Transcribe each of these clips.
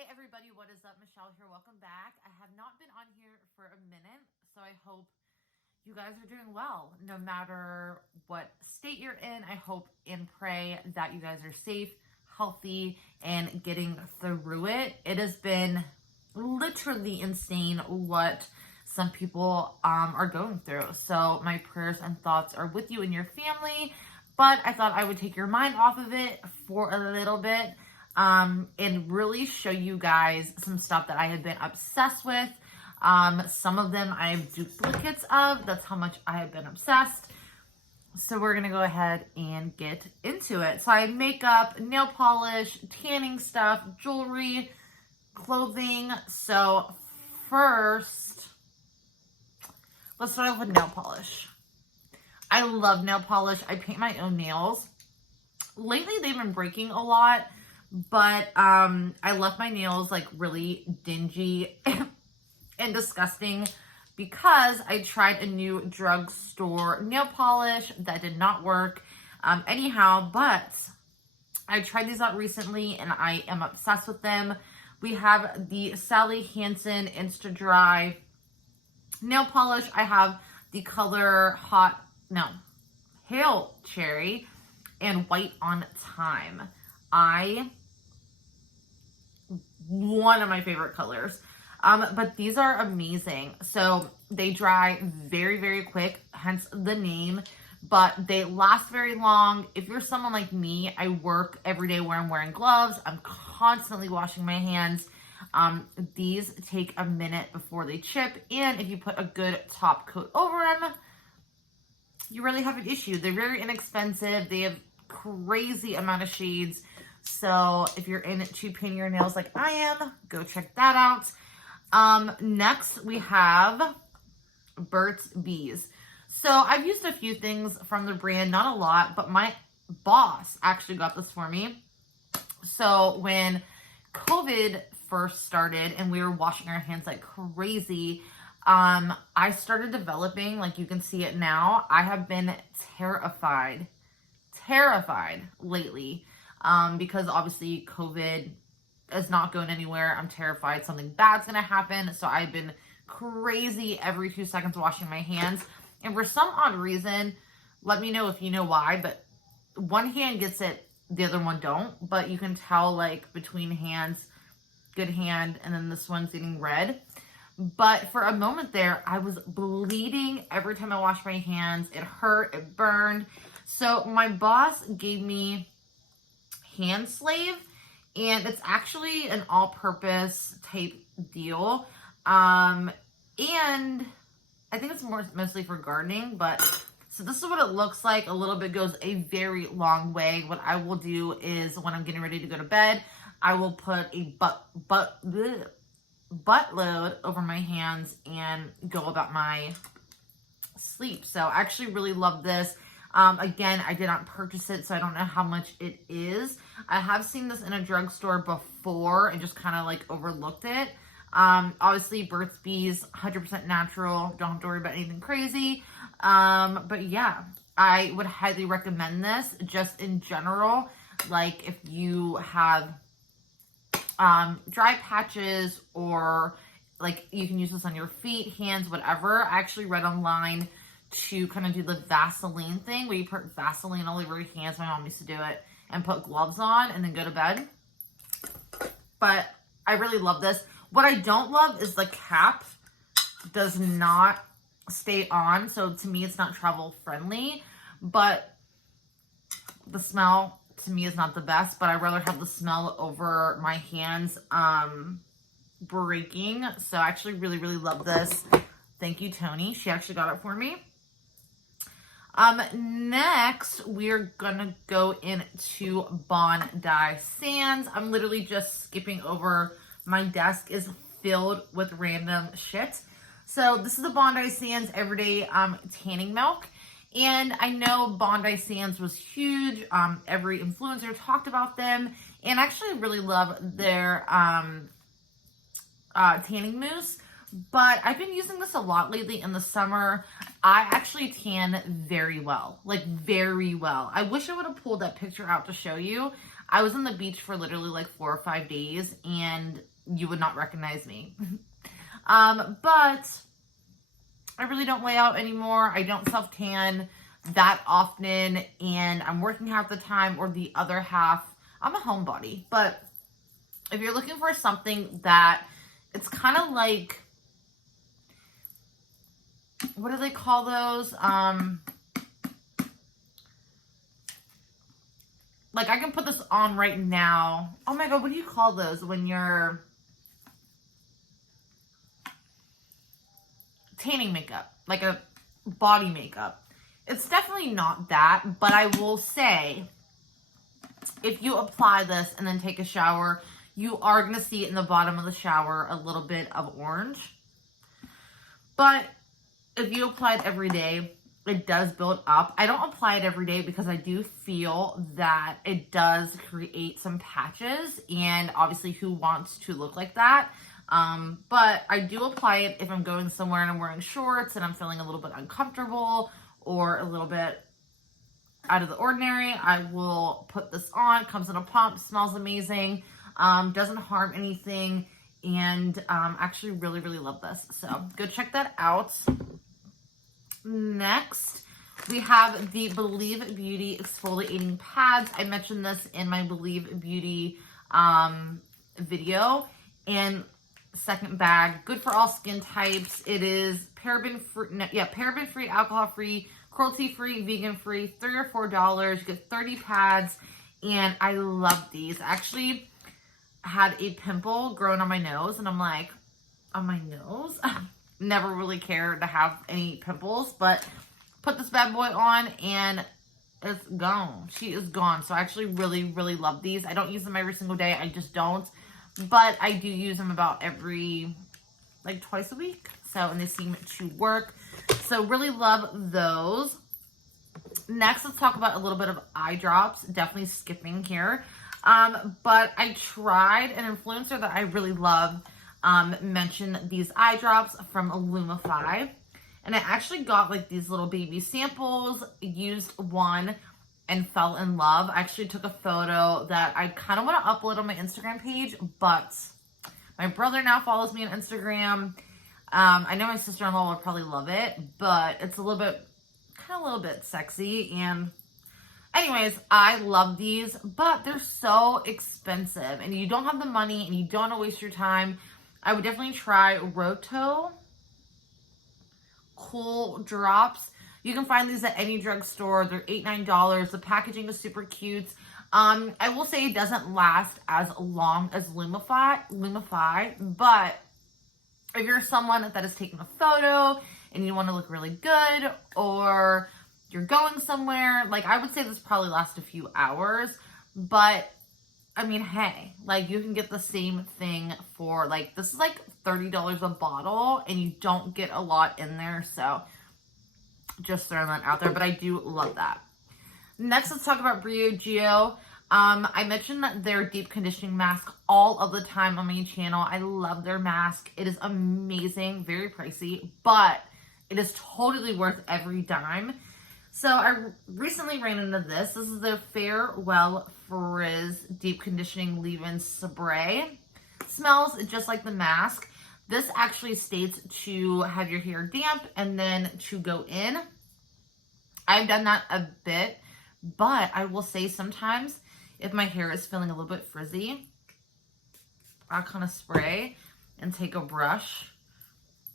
Hey everybody, what is up? Michelle here. Welcome back. I have not been on here for a minute, so I hope you guys are doing well. No matter what state you're in, I hope and pray that you guys are safe, healthy, and getting through it. It has been literally insane what some people are going through. So my prayers and thoughts are with you and your family, but I thought I would take your mind off of it for a little bit. And really show you guys some stuff that I have been obsessed with. Some of them I have duplicates of. That's how much I have been obsessed. So we're going to go ahead and get into it. So I have makeup, nail polish, tanning stuff, jewelry, clothing. So first, let's start off with nail polish. I love nail polish. I paint my own nails. Lately, they've been breaking a lot. But I left my nails like really dingy and disgusting because I tried a new drugstore nail polish that did not work. Anyhow, but I tried these out recently and I am obsessed with them. We have the Sally Hansen Insta Dry nail polish. I have the color Hail Cherry and White on Time. One of my favorite colors. But these are amazing. So they dry very, very quick, hence the name, but they last very long. If you're someone like me, I work every day where I'm wearing gloves. I'm constantly washing my hands. These take a minute before they chip. And if you put a good top coat over them, you really have an issue. They're very inexpensive. They have crazy amount of shades. So if you're into painting your nails like I am, go check that out. Next we have Burt's Bees. So I've used a few things from the brand, not a lot, but my boss actually got this for me. So when COVID first started and we were washing our hands like crazy, I started developing, like you can see it now, I have been terrified lately. Because obviously COVID is not going anywhere. I'm terrified something bad's going to happen. So I've been crazy every 2 seconds washing my hands. And for some odd reason, let me know if you know why, but one hand gets it, the other one don't. But you can tell like between hands, good hand, and then this one's getting red. But for a moment there, I was bleeding every time I washed my hands. It hurt, it burned. So my boss gave me Hand Slave, and it's actually an all-purpose type deal, and I think it's mostly for gardening. But so this is what it looks like. A little bit goes a very long way. What I will do is when I'm getting ready to go to bed, I will put a butt load over my hands and go about my sleep. So I actually really love this. Again, I did not purchase it, so I don't know how much it is. I have seen this in a drugstore before and just kind of like overlooked it. Obviously Burt's Bees, 100% natural. Don't have to worry about anything crazy. But yeah, I would highly recommend this just in general. Like if you have, dry patches, or like you can use this on your feet, hands, whatever. I actually read online to kind of do the Vaseline thing where you put Vaseline all over your hands. My mom used to do it, and put gloves on and then go to bed. But I really love this. What I don't love is the cap does not stay on. So to me, it's not travel friendly, but the smell to me is not the best, but I'd rather have the smell over my hands breaking. So I actually really, really love this. Thank you, Tony. She actually got it for me. Next, we're gonna go into Bondi Sands. I'm literally just skipping over. My desk is filled with random shit. So this is the Bondi Sands Everyday Tanning Milk. And I know Bondi Sands was huge. Every influencer talked about them. And I actually really love their tanning mousse. But I've been using this a lot lately in the summer. I actually tan very well, like very well. I wish I would have pulled that picture out to show you. I was on the beach for literally like 4 or 5 days and you would not recognize me. But I really don't lay out anymore. I don't self-tan that often, and I'm working half the time, or the other half, I'm a homebody. But if you're looking for something that, it's kind of like, what do they call those? Like, I can put this on right now. Oh my God, what do you call those when you're tanning makeup? Like a body makeup. It's definitely not that, but I will say, if you apply this and then take a shower, you are going to see in the bottom of the shower a little bit of orange. But if you apply it every day, it does build up. I don't apply it every day because I do feel that it does create some patches, and obviously who wants to look like that? But I do apply it if I'm going somewhere and I'm wearing shorts and I'm feeling a little bit uncomfortable or a little bit out of the ordinary. I will put this on. It comes in a pump, smells amazing, doesn't harm anything, and actually really, really love this. So go check that out. Next, we have the Believe Beauty exfoliating pads. I mentioned this in my Believe Beauty video. And second bag, good for all skin types. It is paraben-free, alcohol-free, cruelty-free, vegan-free, $3 or $4. You get 30 pads, and I love these. I actually had a pimple growing on my nose, and I'm like, on my nose? Never really cared to have any pimples, but put this bad boy on and it's gone. She is gone. So I actually really, really love these. I don't use them every single day. I just don't. But I do use them about every, like, twice a week. So, and they seem to work. So really love those. Next, let's talk about a little bit of eye drops. Definitely skipping here. But I tried an influencer that I really love. Mention these eye drops from Illumify, and I actually got like these little baby samples, used one and fell in love. I actually took a photo that I kind of want to upload on my Instagram page, but my brother now follows me on Instagram. I know my sister-in-law would probably love it, but it's a little bit sexy. And anyways, I love these, but they're so expensive and you don't have the money and you don't want to waste your time. I would definitely try Roto Cool Drops. You can find these at any drugstore. They're $8, $9. The packaging is super cute. I will say it doesn't last as long as Lumify, but if you're someone that is taking a photo and you want to look really good, or you're going somewhere, like, I would say this probably lasts a few hours, but I mean, hey, like, you can get the same thing for, like, this is like $30 a bottle, and you don't get a lot in there, so just throwing that out there, but I do love that. Next, let's talk about Brio Geo. I mentioned that their deep conditioning mask all of the time on my channel. I love their mask. It is amazing, very pricey, but it is totally worth every dime. So I recently ran into this. This is their Farewell Frizz Deep Conditioning Leave-In Spray. Smells just like the mask. This actually states to have your hair damp and then to go in. I've done that a bit, but I will say sometimes if my hair is feeling a little bit frizzy, I'll kind of spray and take a brush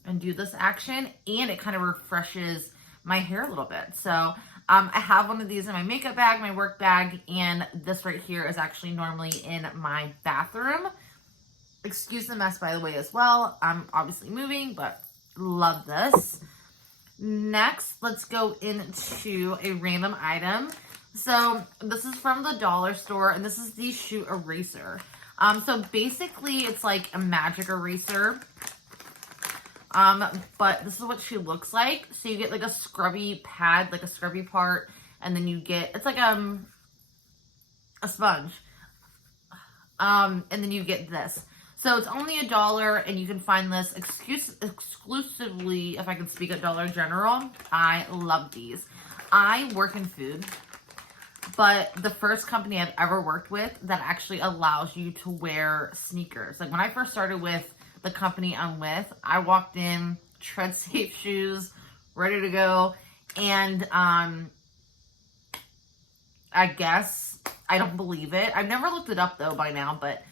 and do this action, and it kind of refreshes my hair a little bit. So I have one of these in my makeup bag, my work bag, and this right here is actually normally in my bathroom. Excuse the mess, by the way, as well. I'm obviously moving, but love this. Next, let's go into a random item. So this is from the dollar store, and this is the Shoe Eraser. So basically, it's like a magic eraser. But this is what she looks like. So you get like a scrubby pad, like a scrubby part, and then you get, it's like a sponge. And then you get this. So it's only $1, and you can find this exclusively, if I can speak, at Dollar General. I love these. I work in food. but the first company I've ever worked with that actually allows you to wear sneakers. Like when I first started with the company I'm with, I walked in, tread safe shoes, ready to go. And I guess, I don't believe it. I've never looked it up though by now, but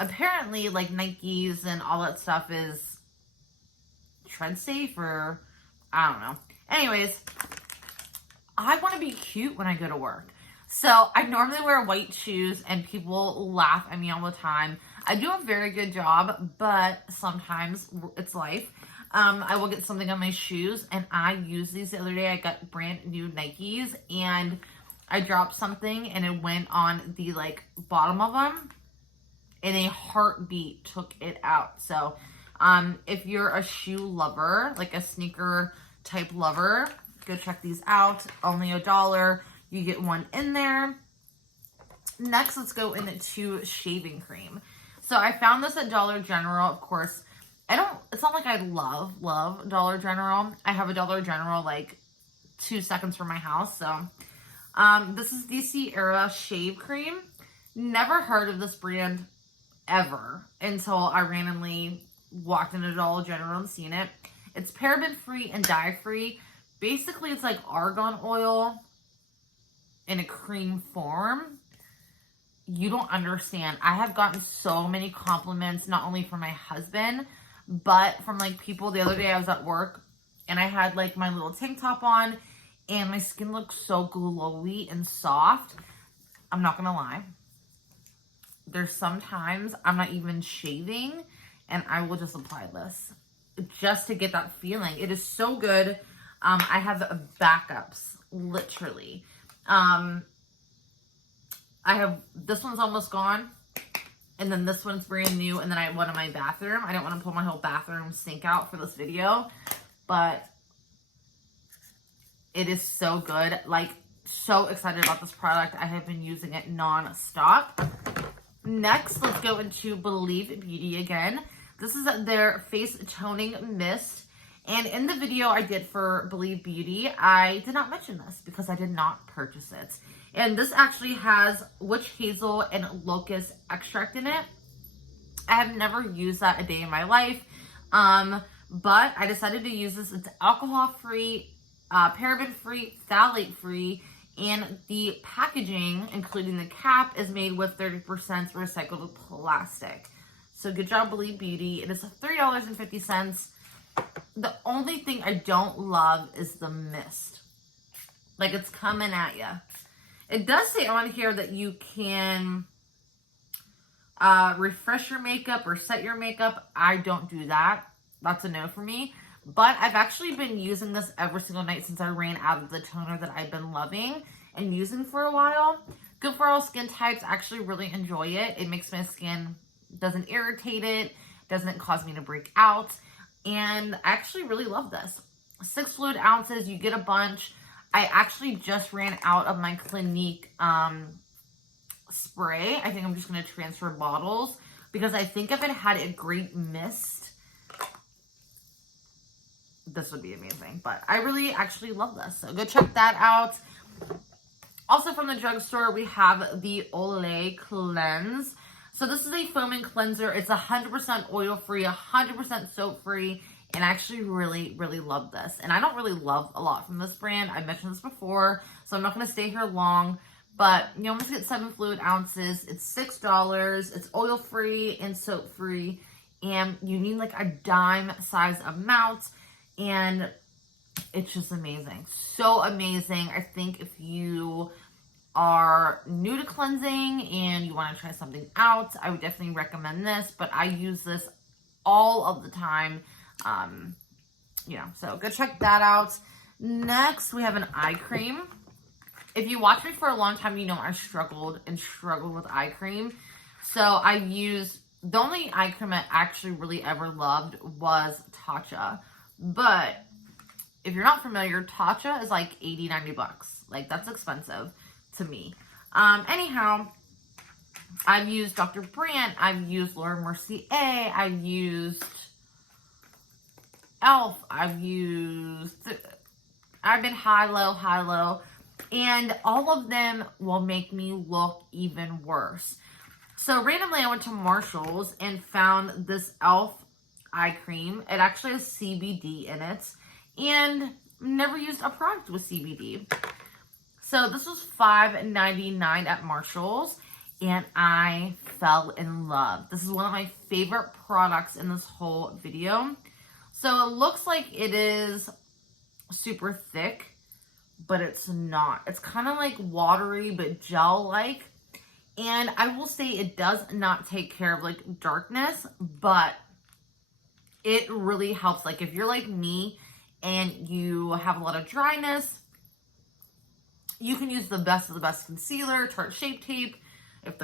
apparently like Nikes and all that stuff is tread safe, or I don't know. Anyways, I want to be cute when I go to work. So I normally wear white shoes and people laugh at me all the time. I do a very good job, but sometimes it's life. I will get something on my shoes, and I used these the other day. I got brand new Nikes, and I dropped something and it went on the like bottom of them, and a heartbeat took it out. So if you're a shoe lover, like a sneaker type lover, go check these out. Only $1. You get one in there. Next, let's go into shaving cream. So I found this at Dollar General. Of course, it's not like I love Dollar General. I have a Dollar General like 2 seconds from my house. So this is the Sierra Shave Cream. Never heard of this brand ever until I randomly walked into Dollar General and seen it. It's paraben free and dye free. Basically, it's like argan oil in a cream form. You don't understand. I have gotten so many compliments, not only from my husband, but from like people. The other day I was at work and I had like my little tank top on and my skin looked so glowy and soft. I'm not gonna lie. There's sometimes I'm not even shaving and I will just apply this just to get that feeling. It is so good. I have backups, literally. I have, this one's almost gone. And then this one's brand new. And then I have one in my bathroom. I didn't want to pull my whole bathroom sink out for this video. But it is so good. Like, so excited about this product. I have been using it non-stop. Next, let's go into Believe Beauty again. This is their face toning mist. And in the video I did for Believe Beauty, I did not mention this because I did not purchase it. And this actually has witch hazel and locust extract in it. I have never used that a day in my life. But I decided to use this. It's alcohol-free, paraben-free, phthalate-free, and the packaging, including the cap, is made with 30% recycled plastic. So good job, Believe Beauty. It is $3.50. The only thing I don't love is the mist. Like, it's coming at you. It does say on here that you can refresh your makeup or set your makeup. I don't do that. That's a no for me. But I've actually been using this every single night since I ran out of the toner that I've been loving and using for a while. Good for all skin types. I actually really enjoy it. It makes my skin, doesn't irritate it, doesn't cause me to break out. And I actually really love this. 6 fluid ounces, you get a bunch. I actually just ran out of my Clinique spray. I think I'm just going to transfer bottles because I think if it had a great mist, this would be amazing. But I really actually love this. So go check that out. Also from the drugstore, we have the Olay Cleanse. So this is a foaming cleanser. It's 100% oil-free, 100% soap-free, and I actually really, really love this. And I don't really love a lot from this brand. I mentioned this before, so I'm not going to stay here long. But you almost get 7 fluid ounces. It's $6. It's oil-free and soap-free. And you need like a dime size amount. And it's just amazing. So amazing. I think if you are new to cleansing and you want to try something out, I would definitely recommend this. But I use this all of the time. So go check that out. Next, we have an eye cream. If you watch me for a long time, you know I struggled with eye cream. So I used, the only eye cream I actually really ever loved was Tatcha. But if you're not familiar, Tatcha is like $80-90 bucks. Like, that's expensive to me. Anyhow, I've used Dr. Brandt, I've used Laura Mercier, I've used Elf, I've been high-low. And all of them will make me look even worse. So randomly I went to Marshall's and found this e.l.f. eye cream. It actually has CBD in it. And never used a product with CBD. So this was $5.99 at Marshall's. And I fell in love. This is one of my favorite products in this whole video. So it looks like it is super thick, but it's not. It's kind of like watery, but gel-like. And I will say it does not take care of like darkness, but it really helps. Like if you're like me and you have a lot of dryness, you can use the best of the best concealer, Tarte Shape Tape. If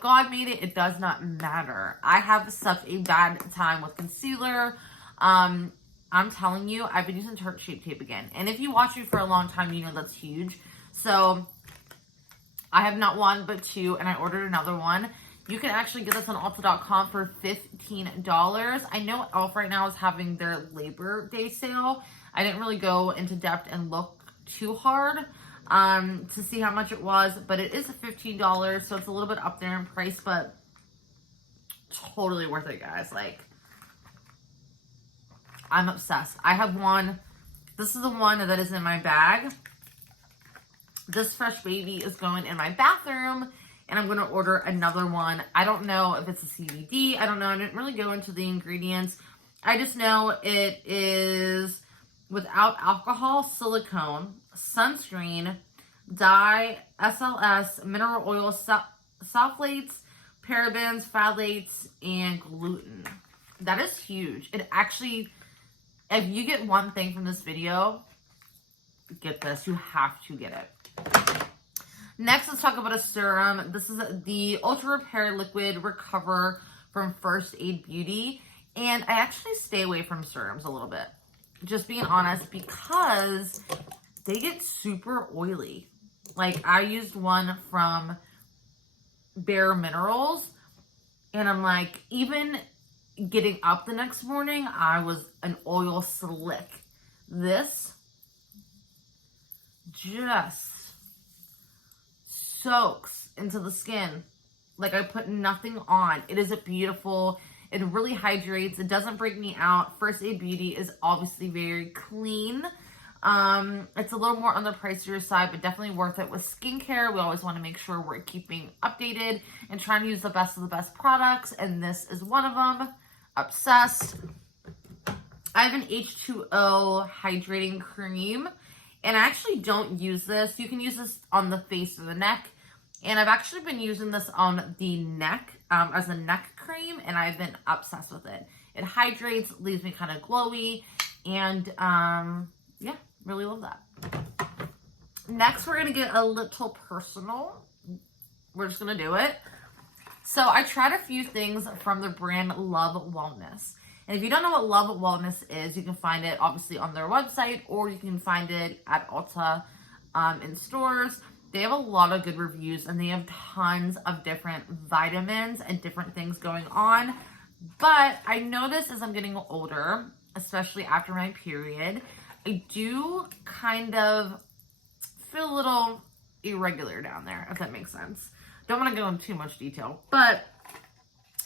God made it, it does not matter. I have such a bad time with concealer. I'm telling you, I've been using Tarte Shape Tape again. And if you watch me for a long time, you know that's huge. So I have not one, but two, and I ordered another one. You can actually get this on Ulta.com for $15. I know e.l.f. right now is having their Labor Day sale. I didn't really go into depth and look too hard to see how much it was, but it is $15, so it's a little bit up there in price, but totally worth it, guys. Like, I'm obsessed. I have one. This is the one that is in my bag. This Fresh Baby is going in my bathroom, and I'm going to order another one. I don't know if it's a CBD. I don't know. I didn't really go into the ingredients. I just know it is without alcohol, silicone, sunscreen, dye, SLS, mineral oil, sulfates, parabens, phthalates, and gluten. That is huge. It actually, if you get one thing from this video, get this. You have to get it. Next, let's talk about a serum. This is the Ultra Repair Liquid Recover from First Aid Beauty. And I actually stay away from serums a little bit. Just being honest, because they get super oily. Like, I used one from Bare Minerals, and I'm like, even getting up the next morning, I was an oil slick. This just soaks into the skin like I put nothing on. It is beautiful. It really hydrates. It doesn't break me out. First Aid Beauty is obviously very clean. It's a little more on the pricier side, but definitely worth it with skincare. We always want to make sure we're keeping updated and trying to use the best of the best products, and this is one of them. Obsessed. I have an H2O hydrating cream, and I actually don't use this. You can use this on the face or the neck, and I've actually been using this on the neck as a neck cream, and I've been obsessed with it. It hydrates, leaves me kind of glowy, and yeah, really love that. Next, we're going to get a little personal. We're just going to do it. So I tried a few things from the brand Love Wellness. And if you don't know what Love Wellness is, you can find it obviously on their website, or you can find it at Ulta in stores. They have a lot of good reviews, and they have tons of different vitamins and different things going on. But I noticed as I'm getting older, especially after my period, I do kind of feel a little irregular down there, if that makes sense. Don't want to go into too much detail, but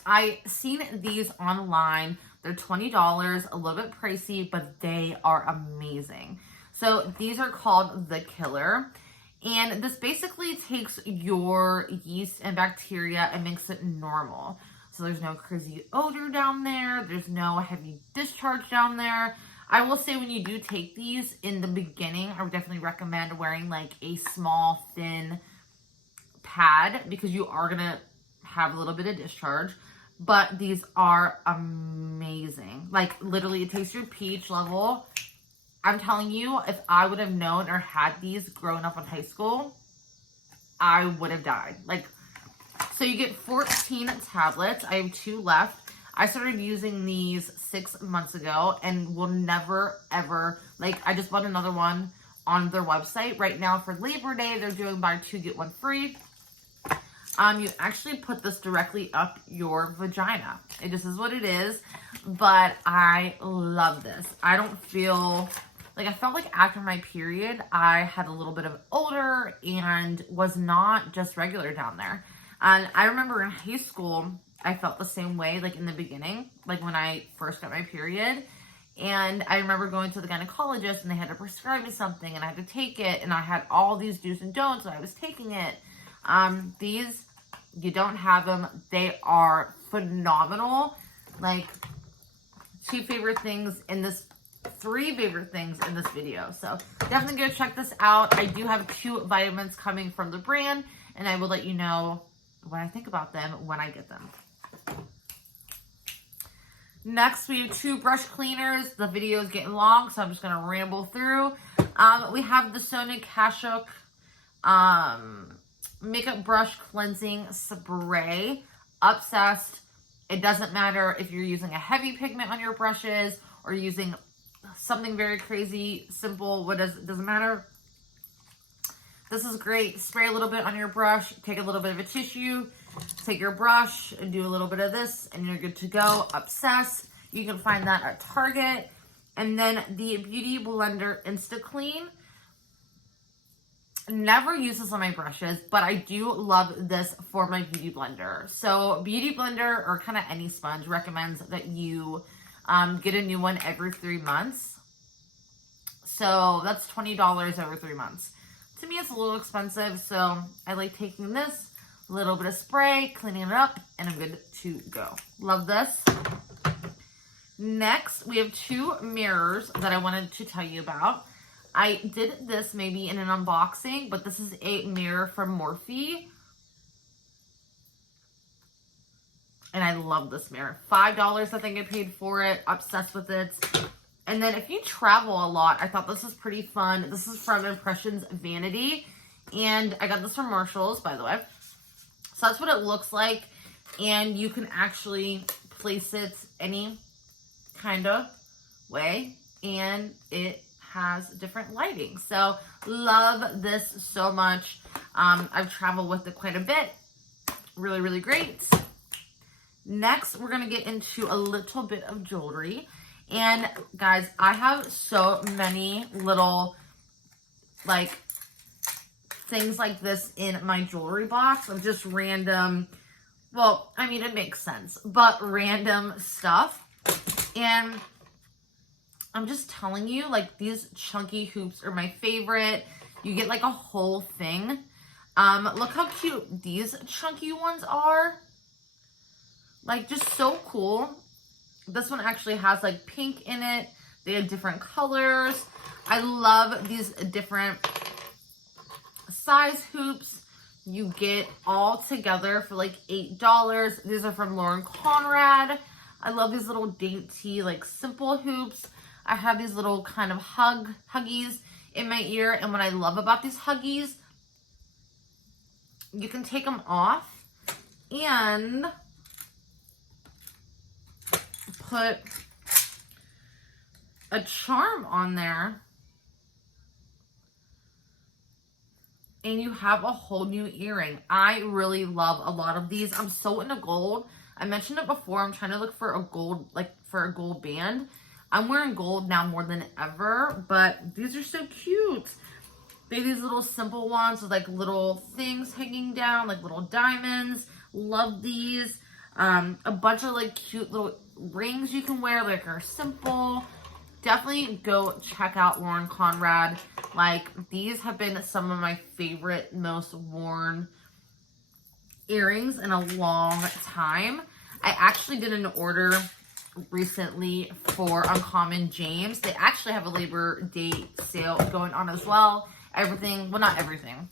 I seen these online. They're $20, a little bit pricey, but they are amazing. So these are called The Killer. And this basically takes your yeast and bacteria and makes it normal. So there's no crazy odor down there. There's no heavy discharge down there. I will say when you do take these in the beginning, I would definitely recommend wearing like a small, thin pad, because you are going to have a little bit of discharge. But these are amazing. Like, literally, it tastes your pH level. I'm telling you, if I would have known or had these growing up in high school, I would have died. Like, so you get 14 tablets. I have 2 left. I started using these 6 months ago and will never, ever, like, I just bought another one on their website. Right now for Labor Day, they're doing buy 2, get 1 free. You actually put this directly up your vagina. It just is what it is, but I love this. I don't feel Like, I felt like after my period, I had a little bit of odor and was not just regular down there. And I remember in high school, I felt the same way, like in the beginning, like when I first got my period. And I remember going to the gynecologist and they had to prescribe me something and I had to take it. And I had all these do's and don'ts and I was taking it. These, you don't have them. They are phenomenal. Like, three favorite things in this video. So definitely go check this out. I do have 2 vitamins coming from the brand and I will let you know what I think about them when I get them. Next, we have 2 brush cleaners. The video is getting long, so I'm just going to ramble through. We have the Sonia Kashuk Makeup Brush Cleansing Spray. Obsessed. It doesn't matter if you're using a heavy pigment on your brushes or using something very crazy, simple. Doesn't matter. This is great. Spray a little bit on your brush. Take a little bit of a tissue. Take your brush and do a little bit of this and you're good to go. Obsessed. You can find that at Target. And then the Beauty Blender Insta Clean. Never use this on my brushes, but I do love this for my Beauty Blender. So Beauty Blender, or kind of any sponge, recommends that you get a new one every 3 months. So that's $20 every 3 months. To me, it's a little expensive, so I like taking this, a little bit of spray, cleaning it up, and I'm good to go. Love this. Next, we have 2 mirrors that I wanted to tell you about. I did this maybe in an unboxing, but this is a mirror from Morphe. And I love this mirror. $5 I think I paid for it. Obsessed with it. And then if you travel a lot, I thought this was pretty fun. This is from Impressions Vanity. And I got this from Marshall's, by the way. So that's what it looks like. And you can actually place it any kind of way. And it has different lighting. So love this so much. I've traveled with it quite a bit. Really, really great. Next, we're going to get into a little bit of jewelry. And guys, I have so many little, like, things like this in my jewelry box of just random, well, I mean, it makes sense, but random stuff. And I'm just telling you, like, these chunky hoops are my favorite. You get, like, a whole thing. Look how cute these chunky ones are. Like, just so cool. This one actually has, like, pink in it. They have different colors. I love these different size hoops. You get all together for, like, $8. These are from Lauren Conrad. I love these little dainty, like, simple hoops. I have these little kind of huggies in my ear. And what I love about these huggies, you can take them off and put a charm on there. And you have a whole new earring. I really love a lot of these. I'm so into gold. I mentioned it before. I'm trying to look for a gold, like for a gold band. I'm wearing gold now more than ever, but these are so cute. They have these little simple ones with like little things hanging down, like little diamonds. Love these. A bunch of like cute little rings you can wear, like are simple. Definitely go check out Lauren Conrad. Like, these have been some of my favorite, most worn earrings in a long time. I actually did an order recently for Uncommon James. They actually have a Labor Day sale going on as well. Everything, well, not everything.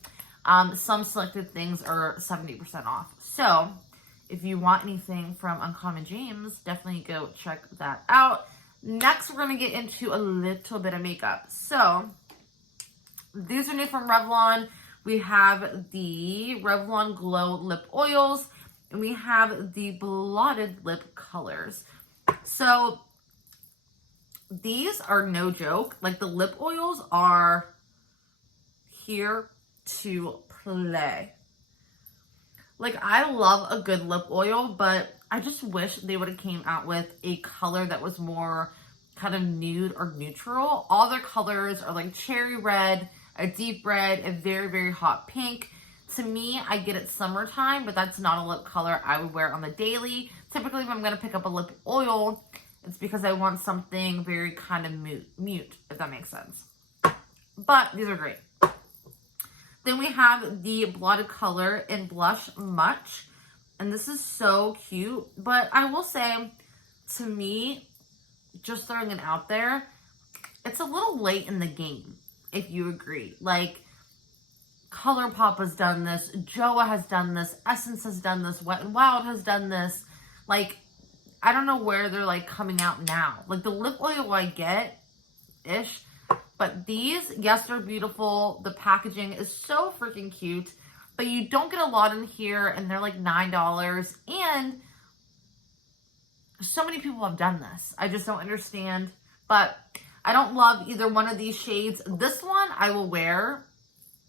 Some selected things are 70% off. So, if you want anything from Uncommon James, definitely go check that out. Next, we're going to get into a little bit of makeup. So, these are new from Revlon. We have the Revlon Glow Lip Oils, and we have the Blotted Lip Colors. So, these are no joke. Like, the lip oils are here to play. Like, I love a good lip oil, but I just wish they would have came out with a color that was more kind of nude or neutral. All their colors are like cherry red, a deep red, a very, very hot pink. To me, I get it summertime, but that's not a lip color I would wear on the daily. Typically, if I'm going to pick up a lip oil, it's because I want something very kind of mute, if that makes sense. But these are great. Then we have the Blotted Color in Blush Much. And this is so cute. But I will say, to me, just throwing it out there, it's a little late in the game, if you agree. Like, ColourPop has done this, Joa has done this, Essence has done this, Wet n Wild has done this. Like, I don't know where they're like coming out now. Like the lip oil I get-ish, but these, yes, they're beautiful. The packaging is so freaking cute, but you don't get a lot in here, and they're like $9. And so many people have done this. I just don't understand, but I don't love either one of these shades. This one I will wear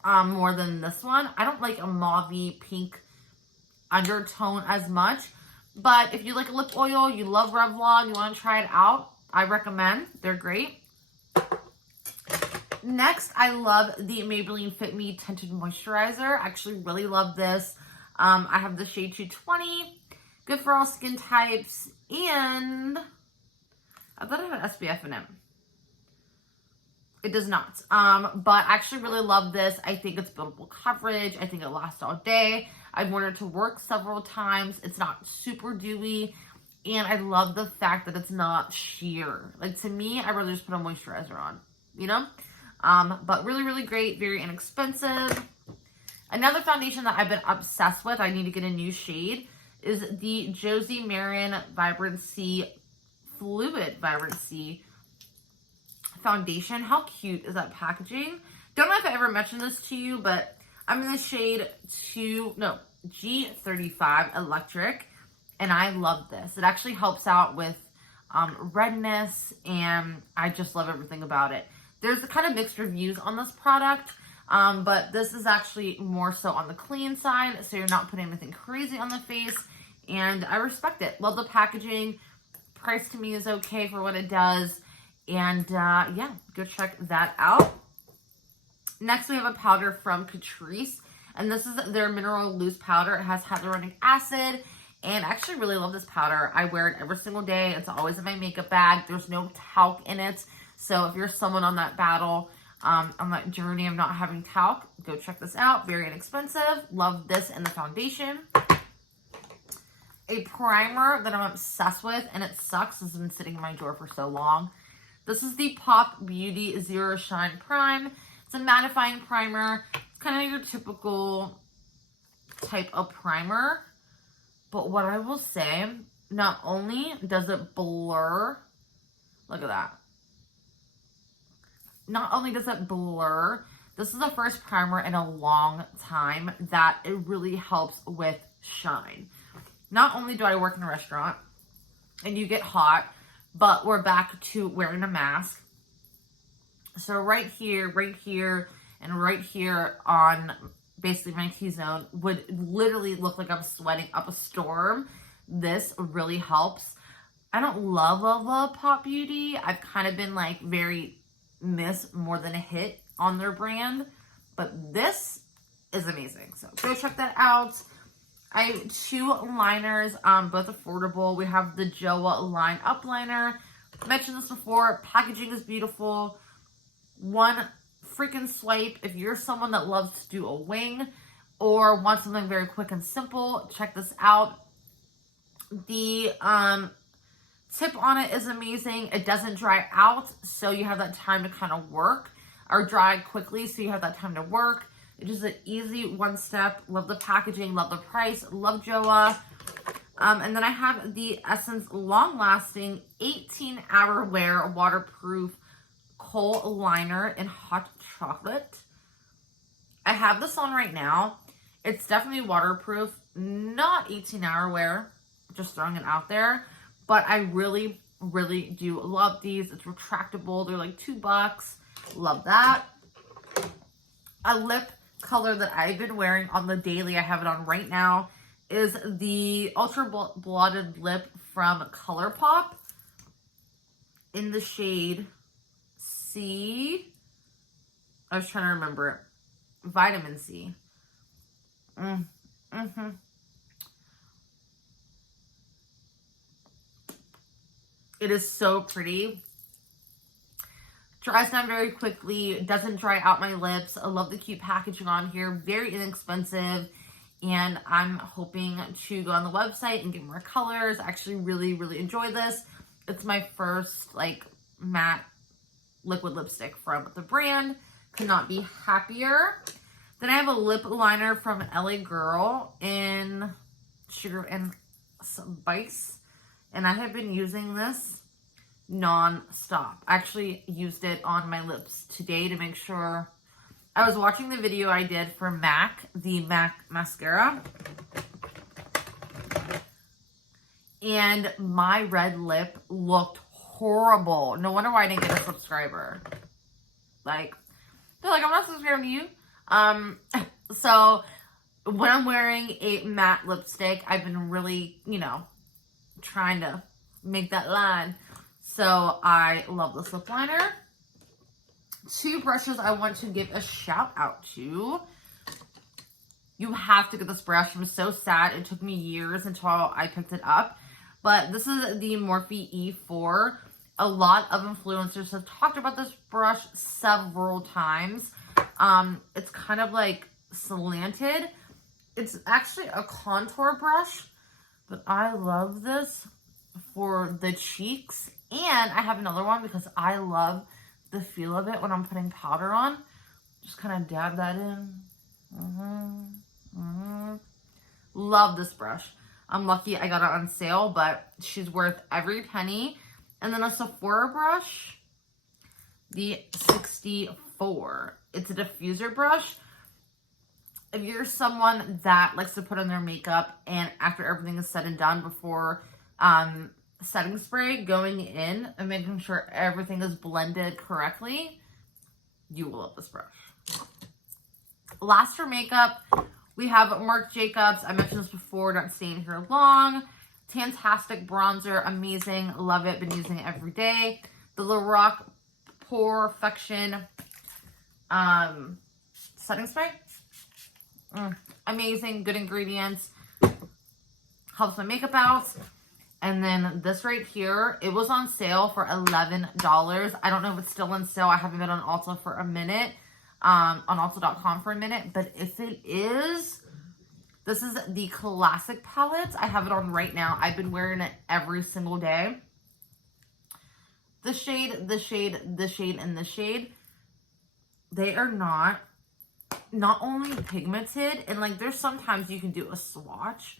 more than this one. I don't like a mauve pink undertone as much, but if you like a lip oil, you love Revlon, you want to try it out, I recommend. They're great. Next, I love the Maybelline Fit Me Tinted Moisturizer. I actually really love this. I have the shade 220. Good for all skin types. And I thought it had SPF in it. It does not. But I actually really love this. I think it's buildable coverage. I think it lasts all day. I've worn it to work several times. It's not super dewy. And I love the fact that it's not sheer. Like, to me, I'd rather just put a moisturizer on, you know? But really, really great. Very inexpensive. Another foundation that I've been obsessed with, I need to get a new shade, is the Josie Marin Vibrancy Fluid Vibrancy foundation. How cute is that packaging? Don't know if I ever mentioned this to you, but I'm in the shade G35 Electric, and I love this. It actually helps out with redness, and I just love everything about it. There's kind of mixed reviews on this product, but this is actually more so on the clean side, so you're not putting anything crazy on the face, and I respect it. Love the packaging. Price to me is okay for what it does, and yeah, go check that out. Next, we have a powder from Catrice, and this is their mineral loose powder. It has hyaluronic acid, and I actually really love this powder. I wear it every single day. It's always in my makeup bag. There's no talc in it, so if you're someone on that battle, on that journey of not having talc, go check this out. Very inexpensive. Love this in the foundation. A primer that I'm obsessed with, and it sucks. It's been sitting in my drawer for so long. This is the Pop Beauty Zero Shine Prime. It's a mattifying primer. It's kind of your typical type of primer. But what I will say, not only does it blur, look at that. Not only does it blur, this is the first primer in a long time that it really helps with shine. Not only do I work in a restaurant and you get hot, but we're back to wearing a mask. So right here, and right here on basically my T-zone would literally look like I'm sweating up a storm. This really helps. I don't love Pop Beauty. I've kind of been like very miss more than a hit on their brand, but this is amazing. So go check that out. I have 2 liners, both affordable. We have the Joa Line Up Liner. I mentioned this before. Packaging is beautiful. One freaking swipe. If you're someone that loves to do a wing or wants something very quick and simple, check this out. The tip on it is amazing. It doesn't dry out, so you have that time to kind of work, or dry quickly, so you have that time to work. It's just an easy one step. Love the packaging, love the price, love Joa. And then I have the Essence Long Lasting 18-Hour Wear Waterproof Kohl Liner in Hot Chocolate. I have this on right now. It's definitely waterproof, not 18-hour wear, just throwing it out there. But I really, really do love these. It's retractable. They're like $2. Love that. A lip color that I've been wearing on the daily, I have it on right now, is the Ultra Blotted Lip from ColourPop. in the shade C. I was trying to remember it. Vitamin C. It is so pretty. Dries down very quickly. Doesn't dry out my lips. I love the cute packaging on here. Very inexpensive. And I'm hoping to go on the website and get more colors. I actually really, really enjoy this. It's my first like matte liquid lipstick from the brand. Could not be happier. Then I have a lip liner from LA Girl in Sugar and Spice. And I have been using this non-stop. I actually used it on my lips today to make sure. I was watching the video I did for MAC, the MAC mascara. And my red lip looked horrible. No wonder why I didn't get a subscriber. Like, they're like, I'm not subscribing to you. So when I'm wearing a matte lipstick, I've been really, you know, trying to make that line. So I love this lip liner. Two brushes I want to give a shout out to. You have to get this brush. I'm so sad. It took me years until I picked it up. But this is the Morphe E4. A lot of influencers have talked about this brush several times. It's kind of like slanted. It's actually a contour brush, but I love this for the cheeks. And I have another one because I love the feel of it when I'm putting powder on. Just kind of dab that in. Love this brush. I'm lucky I got it on sale, but she's worth every penny. And then a Sephora brush, the 64. It's a diffuser brush. If you're someone that likes to put on their makeup and after everything is said and done before setting spray going in and making sure everything is blended correctly, you will love this brush. Last for makeup, we have Marc Jacobs. I mentioned this before, not staying here long. Fantastic bronzer, amazing, love it, been using it every day. The Lorac Perfection setting spray. Amazing, good ingredients. Helps my makeup out. And then this right here, it was on sale for $11. I don't know if it's still on sale. I haven't been on Ulta for a minute, on Ulta.com for a minute. But if it is, this is the Classic palette. I have it on right now. I've been wearing it every single day. The shade, the shade, the shade, and the shade, they are not only pigmented, and like there's sometimes you can do a swatch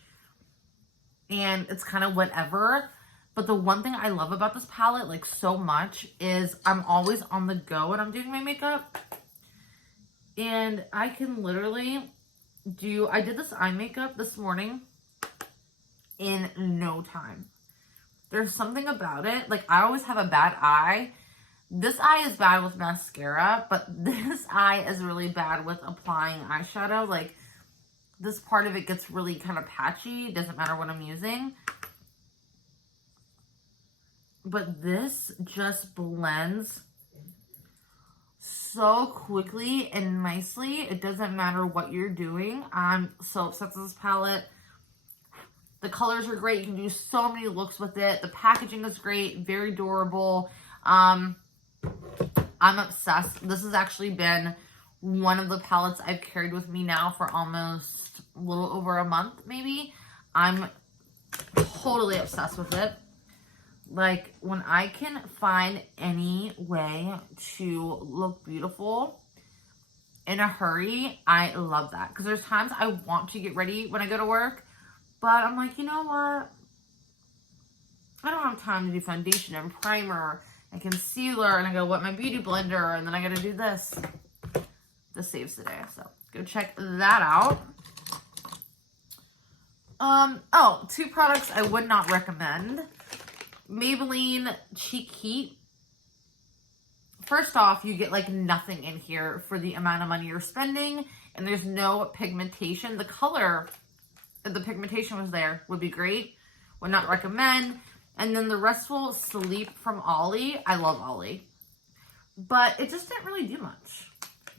and it's kind of whatever, but the one thing I love about this palette like so much is I'm always on the go when I'm doing my makeup, and I can literally I did this eye makeup this morning in no time. There's something about it, like I always have a bad eye. This eye is bad with mascara, but this eye is really bad with applying eyeshadow. Like, this part of it gets really kind of patchy. It doesn't matter what I'm using. But this just blends so quickly and nicely. It doesn't matter what you're doing. I'm so obsessed with this palette. The colors are great. You can do so many looks with it. The packaging is great. Very durable. I'm obsessed. This has actually been one of the palettes I've carried with me now for almost a little over a month, maybe. I'm totally obsessed with it. Like, when I can find any way to look beautiful in a hurry, I love that. Because there's times I want to get ready when I go to work, but I'm like, you know what? I don't have time to do foundation and primer and concealer, and I go wet my beauty blender, and then I gotta do this. This saves the day, so go check that out. Oh, two products I would not recommend. Maybelline Cheek Heat. First off, you get like nothing in here for the amount of money you're spending, and there's no pigmentation. The color, if the pigmentation was there, would be great. Would not recommend. And then the Restful Sleep from Ollie. I love Ollie. But it just didn't really do much.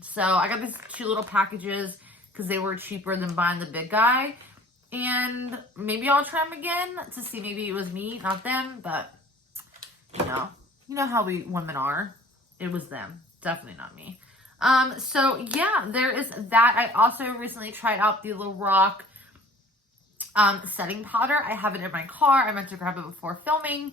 So I got these 2 little packages because they were cheaper than buying the big guy. And maybe I'll try them again to see maybe it was me, not them. But, you know how we women are. It was them. Definitely not me. So yeah, there is that. I also recently tried out the Little Rock setting powder. I have it in my car. I meant to grab it before filming.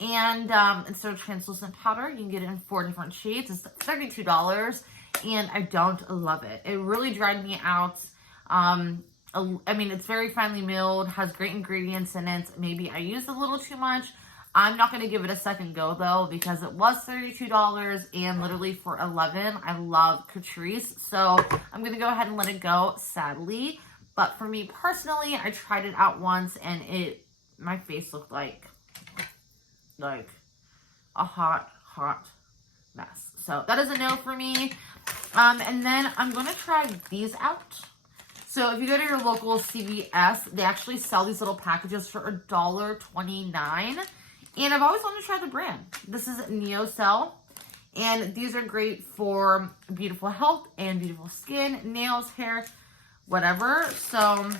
And instead of translucent powder, you can get it in 4 different shades. It's $32. And I don't love it. It really dried me out. I mean, it's very finely milled, has great ingredients in it. Maybe I used a little too much. I'm not going to give it a second go, though, because it was $32 and literally for $11. I love Catrice, so I'm going to go ahead and let it go, sadly. But for me personally, I tried it out once, and my face looked like a hot mess. So that is a no for me. And then I'm going to try these out. So if you go to your local CVS, they actually sell these little packages for $1.29. And I've always wanted to try the brand. This is NeoCell. And these are great for beautiful health and beautiful skin, nails, hair, whatever. So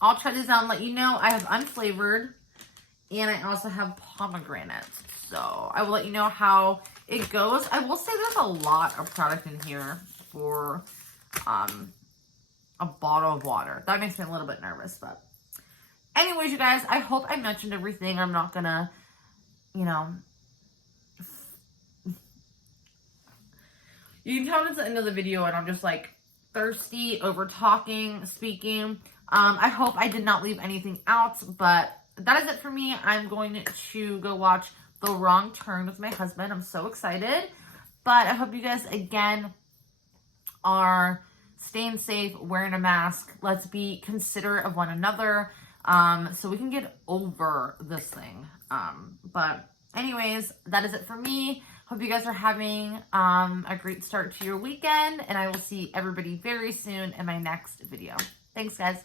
I'll try these out and let you know. I have unflavored. And I also have pomegranate. So I will let you know how it goes. I will say there's a lot of product in here for a bottle of water. That makes me a little bit nervous. But anyways, you guys, I hope I mentioned everything. I'm not going to, you can tell it's the end of the video and I'm just like thirsty, over talking, speaking. I hope I did not leave anything out, but that is it for me. I'm going to go watch The Wrong Turn with my husband. I'm so excited. But I hope you guys, again, are staying safe, wearing a mask. Let's be considerate of one another so we can get over this thing. But anyways, that is it for me. Hope you guys are having a great start to your weekend. And I will see everybody very soon in my next video. Thanks, guys.